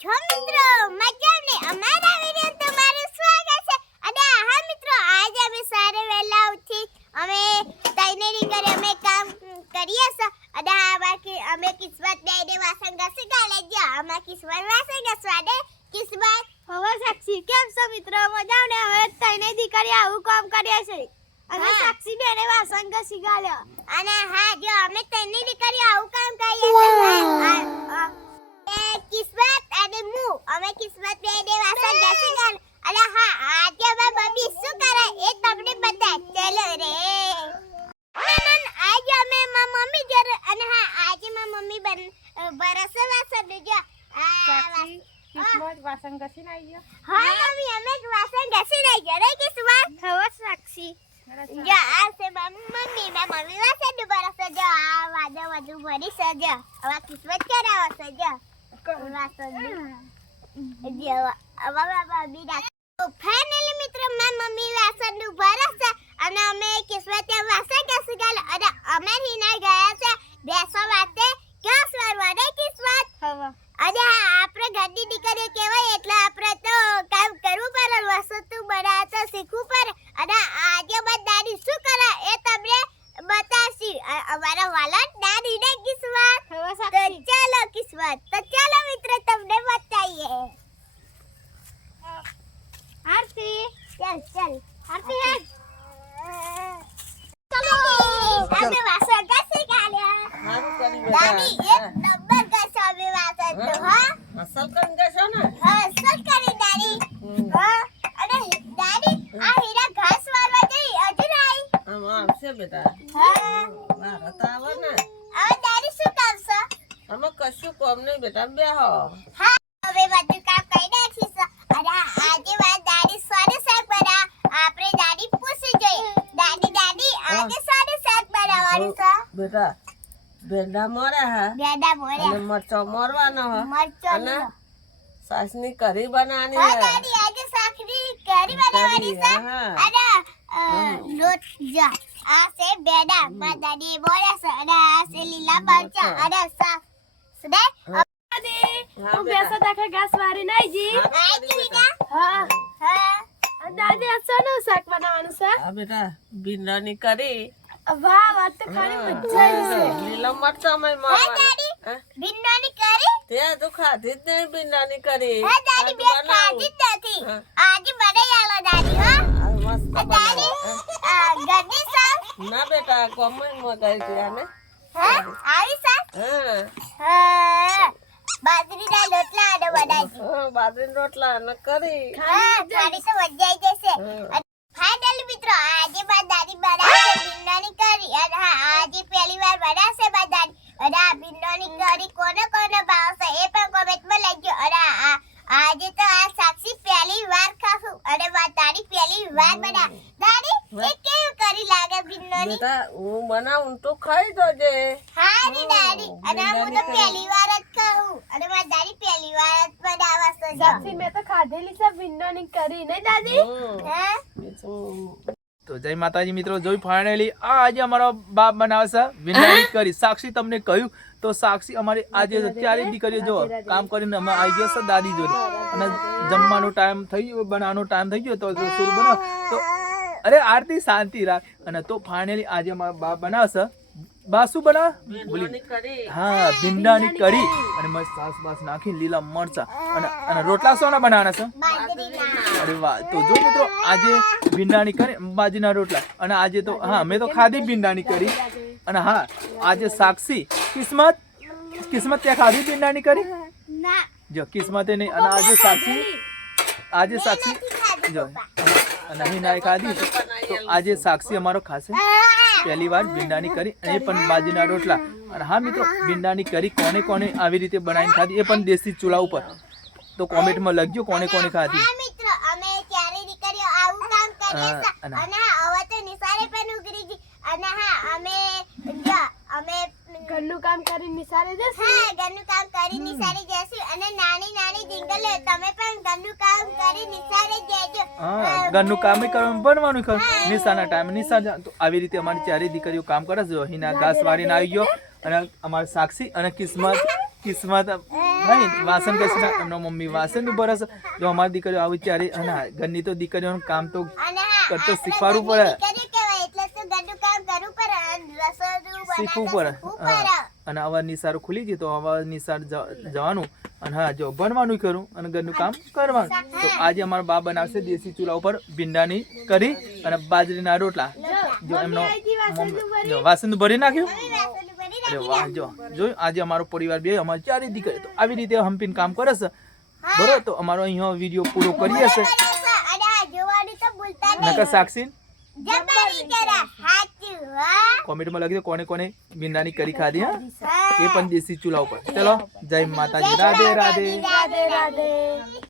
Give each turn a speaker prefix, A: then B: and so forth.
A: છો મિત્રો મજાને અમારા વિડિયો તમારું સ્વાગત છે. અને હા મિત્રો આજે અમે સારે વહેલા ઉઠી અમે તૈયારી કરી અમે કામ કરીએ છે અને હા બાકી અમે કિસ્મત બેને વાસણ ઘસી ગાલે જો અમાર કિસ્મત વાસણ ઘસવાને કિસ્મત
B: હવે સાક્ષી કેમ છો મિત્રો? મજા ને? હવે તઈને દીકરી આવું કામ કરીએ છે. અને. સાક્ષી બેને વાસણ ઘસી ગાલ્યા
A: અને હા જો અમે તૈયારી દીકરી આવું કામ કરીએ એ કિસ્મત અને મુ. અમે કિસ્મત બેને વાસણ ઘસી ગાલે અને હા આજે અમે મમ્મી શું કરે એ તમને બતાય ચલો રે. નન આજે અમે માં મમ્મી ઘર અને હા આજે માં મમ્મી બન બરસે વાસણ જો આ
B: કિસ્મત વાસણ ઘસીને આવી ગયો?
A: હા મમ્મી અમે વાસણ ઘસી રહી ગયો રે કિસ્મત?
B: હવે સાક્ષી
A: જો આ છે મમ્મી મેં મમ્મી વાસે ડુબારા છે જો આ વાદા વધુ ભરી છે જો. હવે કિસ્મત કરાવો છે ફાઇનલી વાસણનું ભરે અને અમે ગયા છે દેશો વાતે કિસ્મત અને આપણે ઘરની દીકરી કહેવાય એટલે આપણે તો કામ કરવું પડે વસ્તુ બનાવતા શીખવું પડે અને આજે દાદી શું કરે એ તમને બતાવશી અમારા વાલા દાદીને કિસ્મત. તો ચાલો કિસ્મત ચાલો મિત્રો તમને બતાવીએ
B: આરતી
A: ચાલ ચાલ
B: આરતી હેડ
A: ચલો અમે વાસણ ઘસી કાઢ્યા.
C: સારું કર્યું
A: દાદી એક નંબર ઘસો અમે વાસણ તો હા.
C: અસલ કરી દેશો ને?
A: હા શું કરી દાદી હા. અને દાદી આ હીરા ઘાસ વારવા જઈ હજુ નહીં
C: આમ આવશે બેટા
A: હા.
C: મારા તો આવે ને.
A: હવે દાદી શું કરશો?
C: અમે કશું કોમ નહીં બેટા બેહો.
A: હા હવે બધું કામ કરી નાખીશ. અને આજે મારી દાદી સોને શાક બના આપણે દાદી પૂછી જોઈએ. દાદી દાદી આજે સોને બનાવવાનું છે.
C: બેટા ભેડા મોરે હા.
A: બેડા
C: અને
A: મોર્યા
C: મરચો મોરવાનો હા.
A: મરચો
C: અને સાસની કરી બનાવવાની
A: હા દાદી આજે સાસની કરી બનાવવાની છે. અને લોટ જા આ છે બેડા મા દાદી બોલે છે. અને આ છે લીલા મરચા. અને સાસ.
B: સદે
C: હું. બેટા.
B: બેસો દાખે ઘાસ વારી નાઈ જી.
C: સારું
A: આ
C: બેટા.
B: હા.
A: હા.
B: દાદી આ શાક બનાવવાનું છે?
C: હા બેટા ભીંડાની કરી.
B: વાહ વાત તો ખાલી મજા આવી છે.
C: લીલા મરચા માં
A: હે
C: મારવાના
A: દાદી
C: હે?
A: ભીંડાની કરી?
C: તે તું ખાધી જ નહીં કરી.
A: હે દાદી બે ખાધી જ નથી.
C: હા.
A: આજે બનાવી આલો દાદી હા.
C: આ મસ્ત
A: દાદી આ ઘરની
C: ના બેટા કોમન મગાઈ હતી આને.
A: હે? આવી શાક?
C: હા.
A: હા. બાજરીના રોટલા અને બનાવી
C: હા, બાજરીના રોટલા અને કરી.
A: હા ખાડી તો જશે.
C: હા
A: ની દાદી અને હું તો પહેલી વાર જ ખાઉં. અને મારી દાદી પહેલી વાર જ બનાવશે જો.
B: સાક્ષી મેં તો ખાધેલી છે ભીંડાની કરી. નહીં દાદી?
A: હે?
C: તો
D: તો જય માતાજી મિત્રો જોઈ ફાઇનલી આ આજે અમારો બાપ બનાવશે. વિનંતી કરી. સાક્ષી તમને કહ્યું તો સાક્ષી અમારી આજે અત્યારે દીકરીઓ જો કામ કરીને અમે આવી ગયો છે દાદી જોડે. અને જમવાનો ટાઈમ થઈ ગયો બનાવવાનો ટાઈમ થઈ ગયો તો શરૂ બનાવ. તો અરે આરતી શાંતિ રાખ. અને તો ફાઇનલી આજે અમારો બાપ બનાવશે. બા
C: બના?
D: હા ભીંડાની કરી અને મસ્ત સાસ બાસ નાખી લીલા મરચા અને અને રોટલા સોના બનાવવાના છે? અરે વાહ તો જો મિત્રો આજે ભીંડાની કરી બાજરીના રોટલા. અને આજે તો હા મેં તો ખાધી ભીંડાની કરી. અને હા આજે સાક્ષી કિસ્મત? કિસ્મત ત્યાં ખાધી ભીંડાની કરી? જો કિસ્મતે નહીં અને આજે સાક્ષી આજે સાક્ષી જો અને અહીં નાય ખાધી તો આજે સાક્ષી અમારો ખાશે. પહેલી વાર ભીંડાની કરી અને એ પણ બાજરીના રોટલા. અને હા મિત્રો ભીંડાની કરી કોને કોને આવી રીતે બનાવીને ખાધી એ પણ દેશી ચૂલા ઉપર. તો કોમેન્ટમાં લખજો કોને કોને ખાધી. અને-
A: અને હા હવે તો નિસારે પણ ઉઘરી ગઈ અને હા અમે જો અમે
B: ઘરનું કામ કરી નિસારે જશે?
A: હા ઘરનું કામ કરી નિસારે જશું અને નાની નાની દીકરીઓ તમે પણ ઘરનું કામ કરી નિસારે જજો.
D: હા ઘરનું કામ કરવાનું બનવાનું ખરું નિશાના ટાઈમ નિસા તો આવી રીતે અમારી ચારે દીકરીઓ કામ કરે છે. હિના ઘાસ વાળીને આવી ગયો અને અમારી સાક્ષી અને કિસ્મત કિસ્મત નહીં વાસણ કશું ના એમનો મમ્મી વાસણનું ભરસ જો અમારી દીકરીઓ આવી ત્યારે અને ઘરની તો દીકરીઓનું કામ તો કરતો શીખવાડવું પડે.
A: દીકરી કહેવાય એટલે તો ઘરનું કામ કરવું પડે અને રસોડું
D: શીખવું પડે. અને આવા નિસાર ખુલી ગઈ તો આવા નિસાર જવાનું. અને હા જો ભણવાનું કરું અને ઘરનું કામ કરવાનું. તો આજે અમારા બા બનાવશે દેશી ચૂલા ઉપર ભીંડાની કરી અને બાજરીના રોટલા. જો એમનો જો વાસણ ભરી નાખ્યું. અરે વાહ જો. જોયું? આજે અમારો પરિવાર બે અમારી ચારે દીકરી. તો આવી રીતે હંપીને કામ કરે છે. બરોબર? તો અમારો અહીંયા વીડિયો પૂરો કરીએ છે. નકર સાક્ષી કોમેન્ટમાં લખી દો કોને કોને ભીંડાની કરી ખાધી હા?
A: હા
D: એ પણ દેશી ચૂલા ઉપર. ચલો જય માતાજી. રાધે રાધે.
A: રાધે રાધે.